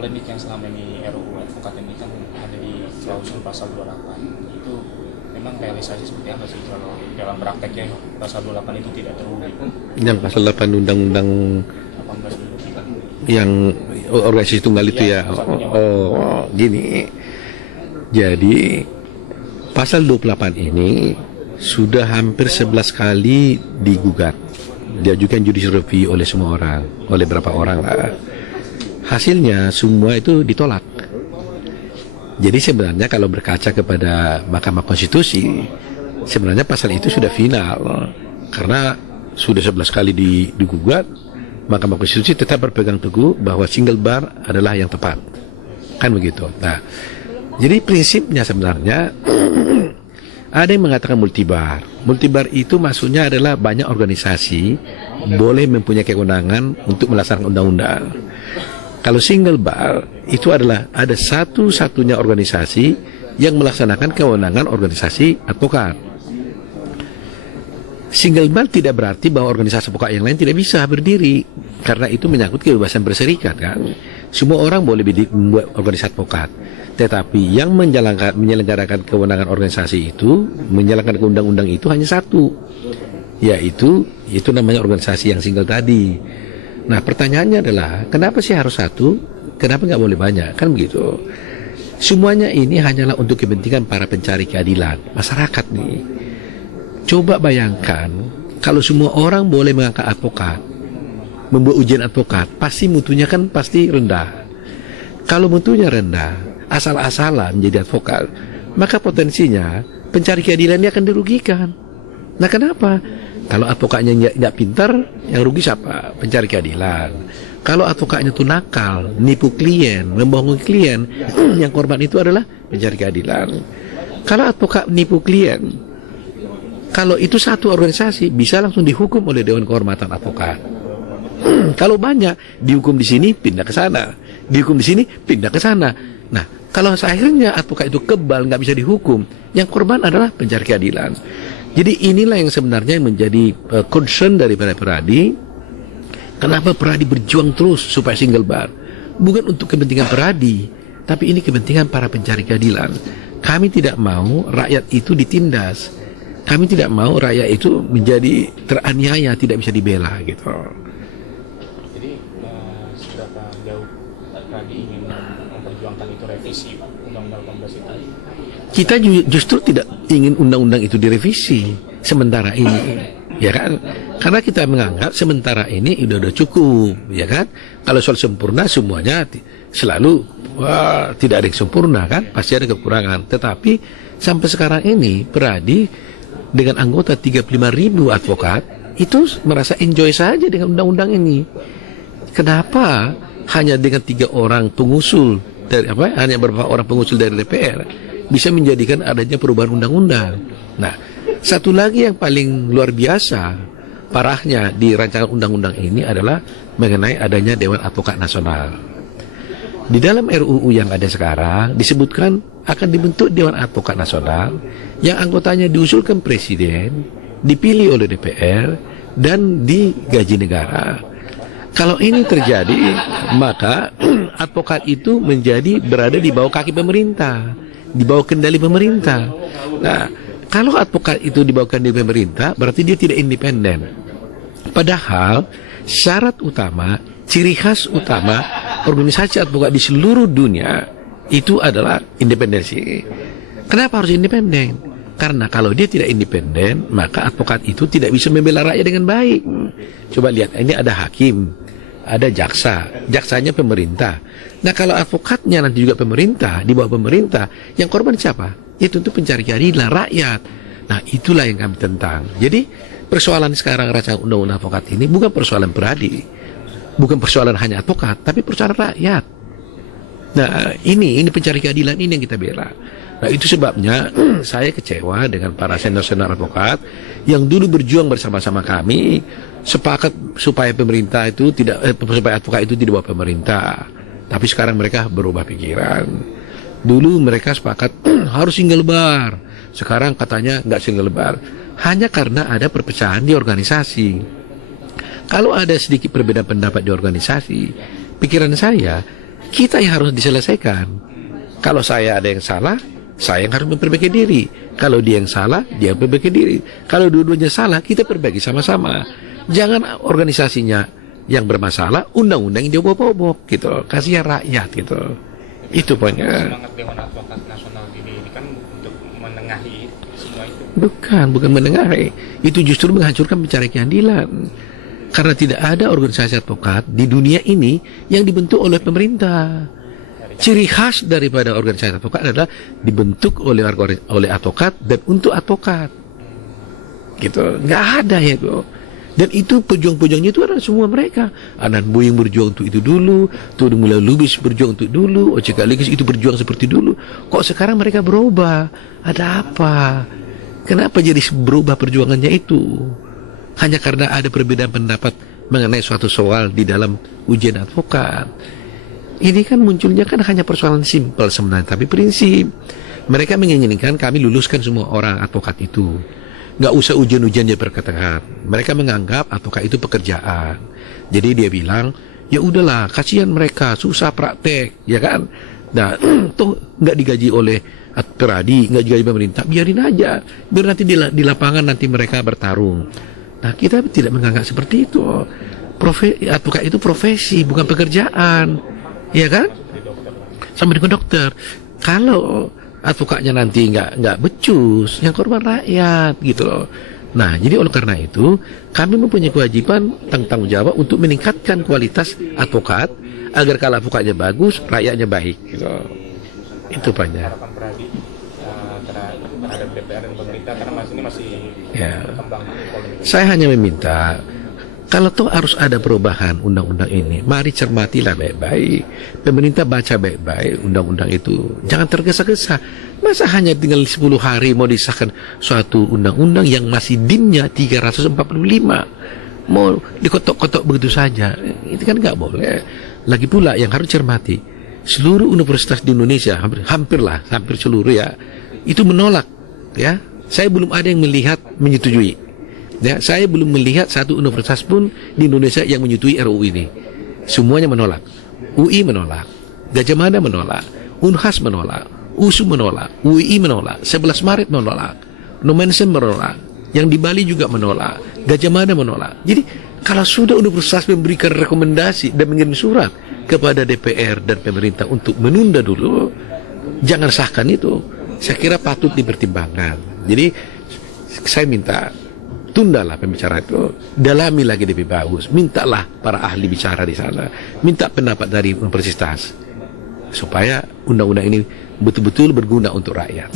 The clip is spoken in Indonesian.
polemik yang selama ini RUU advokat ini kan ada di klausul pasal 28 itu memang realisasi seperti apa sih kalau dalam prakteknya pasal 28 itu tidak terwujud? Yang pasal 8 undang-undang 18 dulu kita. yang organisasi tunggal itu ya. Gini. Jadi pasal 28 ini sudah hampir 11 kali digugat. Diajukan judicial review oleh semua orang, oleh berapa orang lah. Hasilnya semua itu ditolak. Jadi sebenarnya kalau berkaca kepada Mahkamah Konstitusi, sebenarnya pasal itu sudah final. Karena sudah 11 kali digugat, Mahkamah Konstitusi tetap berpegang teguh bahwa single bar adalah yang tepat. Kan begitu. Nah, jadi prinsipnya sebenarnya ada yang mengatakan multibar. Multibar itu maksudnya adalah banyak organisasi boleh mempunyai kewenangan untuk melaksanakan undang-undang. Kalau single bar itu adalah ada satu-satunya organisasi yang melaksanakan kewenangan organisasi advokat. Single bar tidak berarti bahwa organisasi advokat yang lain tidak bisa berdiri, karena itu menyangkut kebebasan berserikat kan. Semua orang boleh membuat organisasi advokat, tetapi yang menyelenggarakan kewenangan organisasi itu, menjalankan undang-undang itu hanya satu, yaitu itu namanya organisasi yang single tadi. Nah pertanyaannya adalah kenapa sih harus satu? Kenapa nggak boleh banyak? Kan begitu. Semuanya ini hanyalah untuk kepentingan para pencari keadilan masyarakat nih. Coba bayangkan kalau semua orang boleh mengangkat advokat, membuat ujian advokat, pasti mutunya kan pasti rendah. Kalau mutunya rendah, asal-asalan menjadi advokat, maka potensinya pencari keadilan dia akan dirugikan. Nah kenapa? Kalau advokatnya nggak pintar, yang rugi siapa? Pencari keadilan. Kalau advokatnya itu nakal, nipu klien, membohongi klien, yang korban itu adalah pencari keadilan. Kalau advokat nipu klien, kalau itu satu organisasi bisa langsung dihukum oleh Dewan Kehormatan Advokat. Kalau banyak dihukum di sini pindah ke sana, dihukum di sini pindah ke sana. Nah, kalau akhirnya advokat itu kebal nggak bisa dihukum, yang korban adalah pencari keadilan. Jadi inilah yang sebenarnya menjadi concern dari Peradi. Kenapa Peradi berjuang terus supaya single bar? Bukan untuk kepentingan Peradi, tapi ini kepentingan para pencari keadilan. Kami tidak mau rakyat itu ditindas. Kami tidak mau rakyat itu menjadi teraniaya, tidak bisa dibela gitu. Jadi seberapa jauh Peradi ingin memperjuangkan itu revisi Undang-Undang 18 itu? Kita justru tidak ingin undang-undang itu direvisi sementara ini, ya kan? Karena kita menganggap sementara ini udah cukup, ya kan? Kalau soal sempurna semuanya selalu tidak ada yang sempurna kan? Pasti ada kekurangan. Tetapi sampai sekarang ini Peradi dengan anggota 35.000 advokat itu merasa enjoy saja dengan undang-undang ini. Kenapa hanya dengan 3 orang pengusul dari hanya beberapa orang pengusul dari DPR bisa menjadikan adanya perubahan undang-undang. Nah, satu lagi yang paling luar biasa parahnya di rancangan undang-undang ini adalah mengenai adanya Dewan Advokat Nasional. Di dalam RUU yang ada sekarang disebutkan akan dibentuk Dewan Advokat Nasional yang anggotanya diusulkan Presiden, dipilih oleh DPR, dan digaji negara. Kalau ini terjadi, maka advokat itu berada di bawah kaki pemerintah, di bawah kendali pemerintah. Nah, kalau advokat itu di bawah kendali pemerintah, berarti dia tidak independen. Padahal syarat utama, ciri khas utama organisasi advokat di seluruh dunia itu adalah independensi. Kenapa harus independen? Karena kalau dia tidak independen, maka advokat itu tidak bisa membela rakyat dengan baik. Coba lihat, ini ada hakim, ada jaksa, jaksanya pemerintah. Nah kalau advokatnya nanti juga pemerintah, di bawah pemerintah, yang korban siapa? Ya tentu pencari keadilan rakyat. Nah itulah yang kami tentang. Jadi persoalan sekarang rancangan undang-undang advokat ini bukan persoalan Peradi, bukan persoalan hanya advokat, tapi persoalan rakyat. Nah ini pencari keadilan ini yang kita bela. Nah itu sebabnya saya kecewa dengan para senior-senior advokat yang dulu berjuang bersama-sama kami sepakat supaya pemerintah itu supaya advokat itu di bawah pemerintah. Tapi sekarang mereka berubah pikiran. Dulu mereka sepakat harus single bar. Sekarang katanya nggak single bar. Hanya karena ada perpecahan di organisasi. Kalau ada sedikit perbedaan pendapat di organisasi, pikiran saya, kita yang harus diselesaikan. Kalau saya ada yang salah, saya yang harus memperbaiki diri. Kalau dia yang salah, dia memperbaiki diri. Kalau dua-duanya salah, kita perbaiki sama-sama. Jangan organisasinya yang bermasalah, undang-undang yang diobok-obok gitu. Kasihan rakyat gitu. Itu poinnya. Semangat Dewan Advokat Nasional ini kan untuk menengahi semua itu. Bukan menengahi. Itu justru menghancurkan pencari keadilan. Karena tidak ada organisasi advokat di dunia ini yang dibentuk oleh pemerintah. Ciri khas daripada organisasi advokat adalah dibentuk oleh advokat dan untuk advokat. Gitu. Nggak ada ya itu. Dan itu pejuang-pejuangnya itu adalah semua mereka. Anan Boeing berjuang untuk itu dulu, Tuan Mulya Lubis berjuang untuk dulu, OCK Ligis itu berjuang seperti dulu. Kok sekarang mereka berubah? Ada apa? Kenapa jadi berubah perjuangannya itu? Hanya karena ada perbedaan pendapat mengenai suatu soal di dalam ujian advokat. Ini kan munculnya kan hanya persoalan simpel sebenarnya, tapi prinsip. Mereka menginginkan kami luluskan semua orang advokat itu. Nggak usah ujian-ujian dia berkatakan. Mereka menganggap advokat itu pekerjaan. Jadi dia bilang, ya udahlah, kasihan mereka, susah praktek, ya kan? Nah, toh nggak digaji oleh Peradi, nggak digaji pemerintah, biarin aja. Biar nanti di lapangan nanti mereka bertarung. Nah, kita tidak menganggap seperti itu. Advokat itu profesi, bukan pekerjaan. Ya kan? Sama dengan dokter. Kalau advokatnya nanti nggak becus, yang korban rakyat gitu loh. Nah, jadi oleh karena itu kami mempunyai kewajiban tanggung jawab untuk meningkatkan kualitas advokat agar kalau advokatnya bagus, rakyatnya baik gitu. Itu banyak. Harapan Peradi terhadap DPR dan pemerintah karena ini masih berkembang polemik. Saya hanya meminta kalau toh harus ada perubahan undang-undang ini, mari cermatilah baik-baik. Pemerintah baca baik-baik undang-undang itu. Jangan tergesa-gesa. Masa hanya tinggal 10 hari mau disahkan suatu undang-undang yang masih DIN-nya 345. Mau dikotok-kotok begitu saja. Itu kan nggak boleh. Lagi pula yang harus cermati, seluruh universitas di Indonesia, hampir seluruh ya, itu menolak. Ya, saya belum ada yang melihat menyetujui. Ya, saya belum melihat satu universitas pun di Indonesia yang menyetujui RUU ini. Semuanya menolak. UI menolak, Gajah Mada menolak, Unhas menolak, USU menolak, UI menolak, 11 Maret menolak, Nomensen menolak, yang di Bali juga menolak, Gajah Mada menolak. Jadi kalau sudah universitas memberikan rekomendasi dan mengirim surat kepada DPR dan pemerintah untuk menunda dulu, jangan sahkan itu. Saya kira patut dipertimbangkan. Jadi saya minta tundalah pembicaraan itu, dalami lagi lebih bagus, mintalah para ahli bicara di sana, minta pendapat dari universitas supaya undang-undang ini betul-betul berguna untuk rakyat.